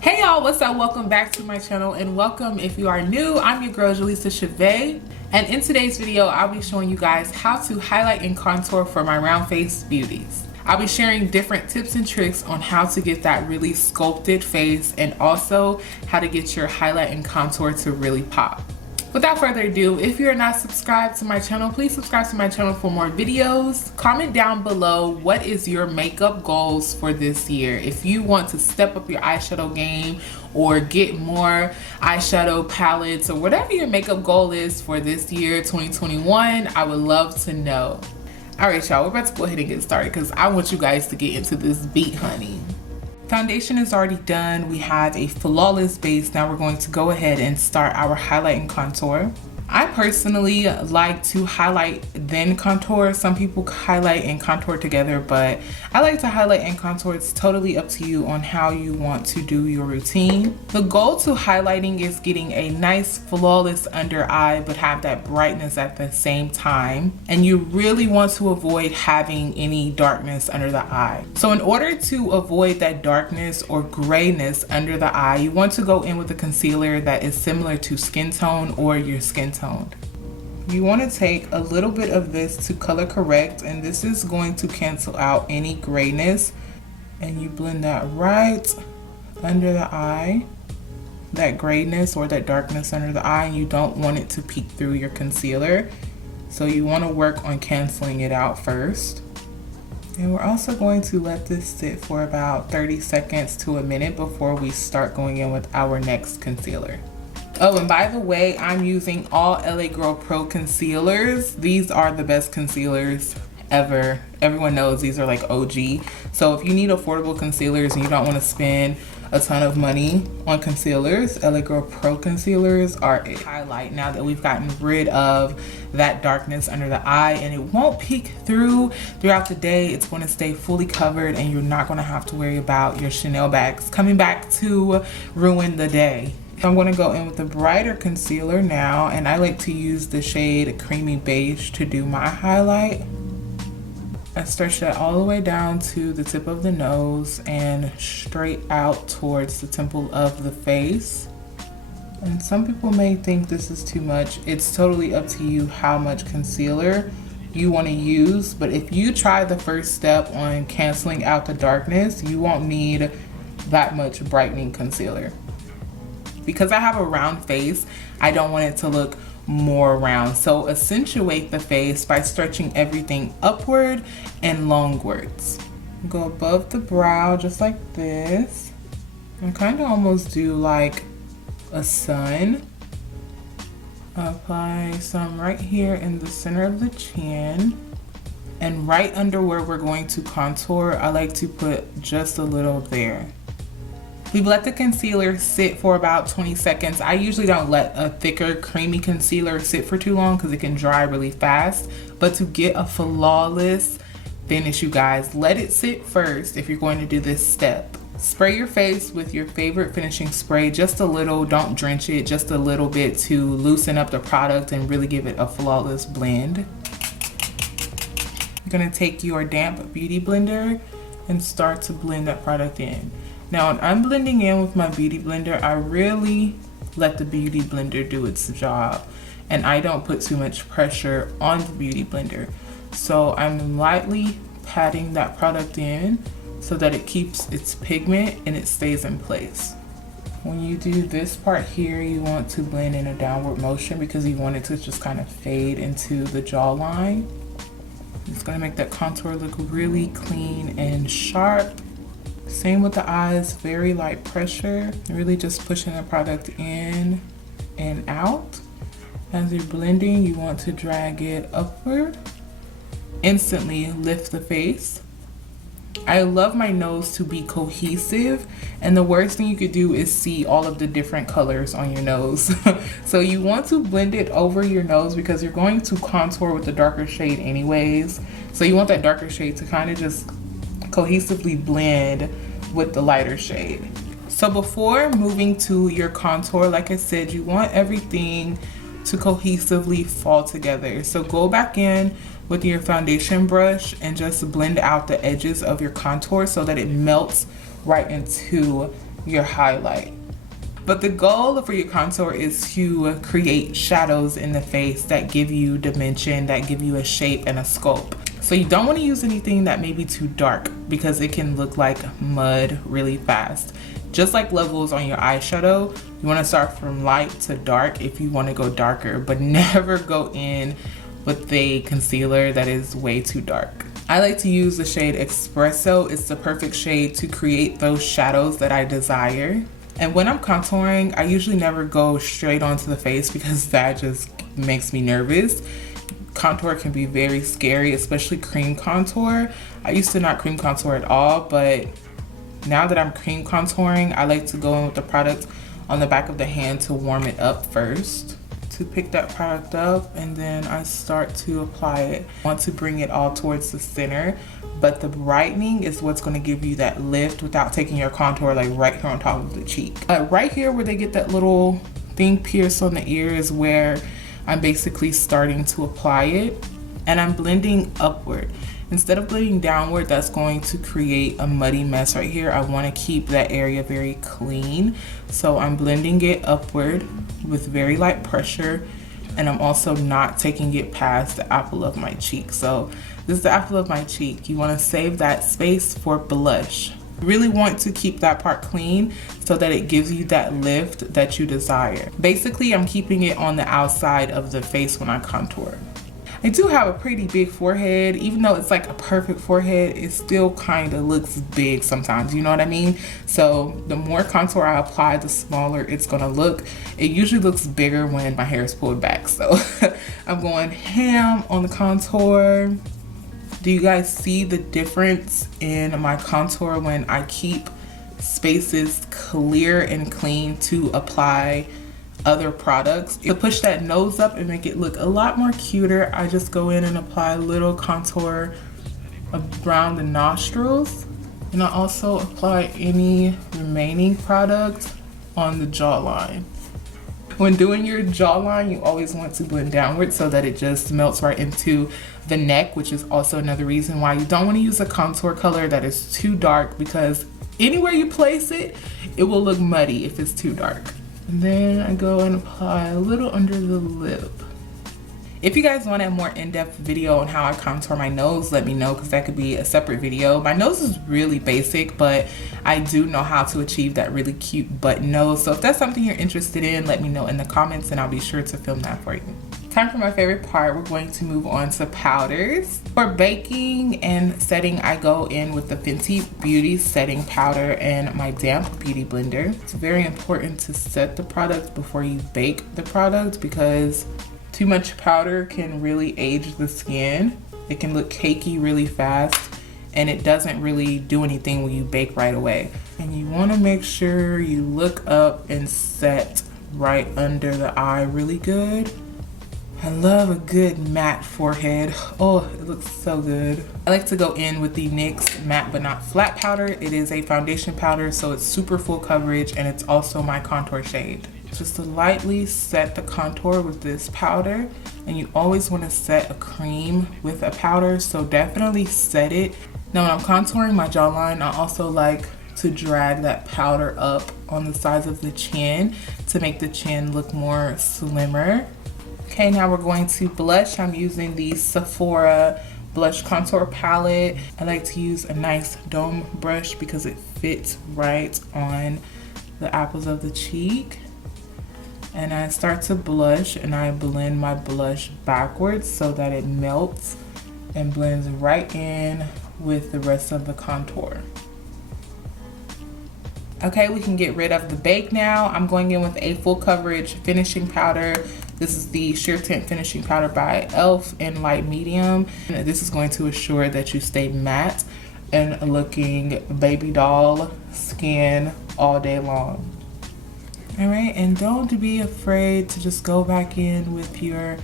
Hey y'all, what's up? Welcome back to my channel, and welcome if you are new. I'm your girl Jalisa Shaveh, and in today's video I'll be showing you guys how to highlight and contour for my round face beauties. I'll be sharing different tips and tricks on how to get that really sculpted face, and also how to get your highlight and contour to really pop. Without further ado, if you're not subscribed to my channel, please subscribe to my channel for more videos. Comment down below what is your makeup goals for this year. If you want to step up your eyeshadow game or get more eyeshadow palettes or whatever your makeup goal is for this year, 2021, I would love to know. All right, y'all, we're about to go ahead and get started because I want you guys to get into this beat, honey. Foundation is already done. We have a flawless base. Now we're going to go ahead and start our highlight and contour. I personally like to highlight then contour. Some people highlight and contour together, but I like to highlight and contour. It's totally up to you on how you want to do your routine. The goal to highlighting is getting a nice flawless under eye, but have that brightness at the same time. And you really want to avoid having any darkness under the eye. So in order to avoid that darkness or grayness under the eye, you want to go in with a concealer that is similar to skin tone or your skin tone. You want to take a little bit of this to color correct, and this is going to cancel out any grayness, and you blend that right under the eye, that grayness or that darkness under the eye, and you don't want it to peek through your concealer, so you want to work on canceling it out first. And we're also going to let this sit for about 30 seconds to a minute before we start going in with our next concealer. Oh, and by the way, I'm using all LA Girl Pro concealers. These are the best concealers ever. Everyone knows these are like OG. So if you need affordable concealers and you don't want to spend a ton of money on concealers, LA Girl Pro concealers are a highlight now that we've gotten rid of that darkness under the eye, and it won't peek throughout the day. It's going to stay fully covered, and you're not going to have to worry about your Chanel bags coming back to ruin the day. I'm going to go in with a brighter concealer now, and I like to use the shade Creamy Beige to do my highlight. I stretch that all the way down to the tip of the nose and straight out towards the temple of the face. And some people may think this is too much. It's totally up to you how much concealer you want to use, but if you try the first step on canceling out the darkness, you won't need that much brightening concealer. Because I have a round face, I don't want it to look more round. So accentuate the face by stretching everything upward and longwards. Go above the brow just like this. And kind of almost do like a sun. Apply some right here in the center of the chin. And right under where we're going to contour, I like to put just a little there. We've let the concealer sit for about 20 seconds. I usually don't let a thicker, creamy concealer sit for too long because it can dry really fast. But to get a flawless finish, you guys, let it sit first if you're going to do this step. Spray your face with your favorite finishing spray, just a little, don't drench it, just a little bit to loosen up the product and really give it a flawless blend. You're gonna take your damp beauty blender and start to blend that product in. Now, when I'm blending in with my beauty blender, I really let the beauty blender do its job, and I don't put too much pressure on the beauty blender. So I'm lightly patting that product in so that it keeps its pigment and it stays in place. When you do this part here, you want to blend in a downward motion because you want it to just kind of fade into the jawline. It's gonna make that contour look really clean and sharp. Same with the eyes, very light pressure, really just pushing the product in and out. As you're blending, you want to drag it upward. Instantly lift the face. I love my nose to be cohesive, and the worst thing you could do is see all of the different colors on your nose. So you want to blend it over your nose because you're going to contour with the darker shade anyways. So you want that darker shade to kind of just cohesively blend with the lighter shade. So before moving to your contour, like I said, you want everything to cohesively fall together. So go back in with your foundation brush and just blend out the edges of your contour so that it melts right into your highlight. But the goal for your contour is to create shadows in the face that give you dimension, that give you a shape and a sculpt. So you don't want to use anything that may be too dark because it can look like mud really fast. Just like levels on your eyeshadow, you want to start from light to dark if you want to go darker, but never go in with a concealer that is way too dark. I like to use the shade Espresso. It's the perfect shade to create those shadows that I desire. And when I'm contouring, I usually never go straight onto the face because that just makes me nervous. Contour can be very scary, especially cream contour. I used to not cream contour at all, but now that I'm cream contouring, I like to go in with the product on the back of the hand to warm it up first. To pick that product up, and then I start to apply it. I want to bring it all towards the center, but the brightening is what's going to give you that lift without taking your contour like right here on top of the cheek. Right here where they get that little thing pierced on the ear is where I'm basically starting to apply it, and I'm blending upward. Instead of blending downward, that's going to create a muddy mess right here. I want to keep that area very clean. So I'm blending it upward with very light pressure, and I'm also not taking it past the apple of my cheek. So this is the apple of my cheek. You want to save that space for blush. You really want to keep that part clean so that it gives you that lift that you desire. Basically, I'm keeping it on the outside of the face when I contour. I do have a pretty big forehead. Even though it's like a perfect forehead, it still kind of looks big sometimes, you know what I mean? So the more contour I apply, the smaller it's gonna look. It usually looks bigger when my hair is pulled back. So I'm going ham on the contour. Do you guys see the difference in my contour when I keep spaces clear and clean to apply other products? To push that nose up and make it look a lot more cuter, I just go in and apply a little contour around the nostrils, and I also apply any remaining product on the jawline. When doing your jawline, you always want to blend downward so that it just melts right into the neck, which is also another reason why you don't want to use a contour color that is too dark, because anywhere you place it, it will look muddy if it's too dark. And then I go and apply a little under the lip. If you guys want a more in-depth video on how I contour my nose, let me know, because that could be a separate video. My nose is really basic, but I do know how to achieve that really cute button nose. So if that's something you're interested in, let me know in the comments and I'll be sure to film that for you. Time for my favorite part. We're going to move on to powders. For baking and setting, I go in with the Fenty Beauty setting powder and my damp beauty blender. It's very important to set the product before you bake the product, because too much powder can really age the skin. It can look cakey really fast, and it doesn't really do anything when you bake right away. And you want to make sure you look up and set right under the eye really good. I love a good matte forehead. Oh, it looks so good. I like to go in with the NYX matte but not flat powder. It is a foundation powder, so it's super full coverage, and it's also my contour shade. Just to lightly set the contour with this powder, and you always want to set a cream with a powder, so definitely set it. Now when I'm contouring my jawline, I also like to drag that powder up on the sides of the chin to make the chin look more slimmer. Okay, now we're going to blush. I'm using the Sephora blush contour palette. I like to use a nice dome brush because it fits right on the apples of the cheek. And I start to blush, and I blend my blush backwards so that it melts and blends right in with the rest of the contour. Okay, we can get rid of the bake now. I'm going in with a full coverage finishing powder. This is the Sheer Tint Finishing Powder by e.l.f. in light medium. And this is going to assure that you stay matte and looking baby doll skin all day long. All right, and don't be afraid to just go back in with your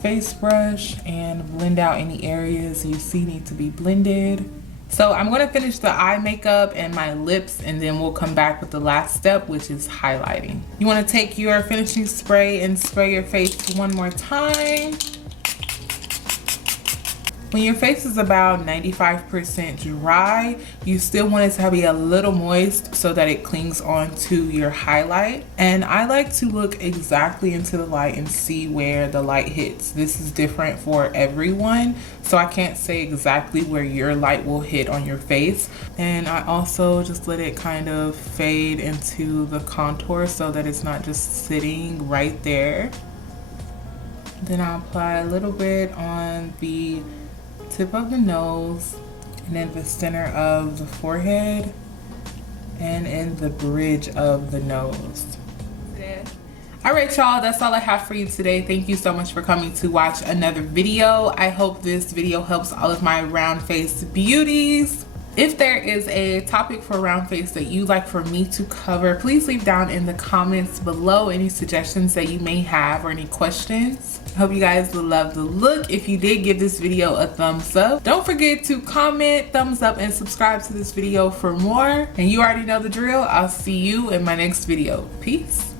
face brush and blend out any areas you see need to be blended. So I'm going to finish the eye makeup and my lips, and then we'll come back with the last step, which is highlighting. You want to take your finishing spray and spray your face one more time. When your face is about 95% dry, you still want it to be a little moist so that it clings onto your highlight. And I like to look exactly into the light and see where the light hits. This is different for everyone, so I can't say exactly where your light will hit on your face. And I also just let it kind of fade into the contour so that it's not just sitting right there. Then I'll apply a little bit on the tip of the nose, and in the center of the forehead, and in the bridge of the nose. All right, y'all, that's all I have for you today. Thank you so much for coming to watch another video. I hope this video helps all of my round face beauties. If there is a topic for round face that you'd like for me to cover, please leave down in the comments below any suggestions that you may have or any questions. I hope you guys love the look. If you did, give this video a thumbs up. Don't forget to comment, thumbs up, and subscribe to this video for more. And you already know the drill. I'll see you in my next video. Peace.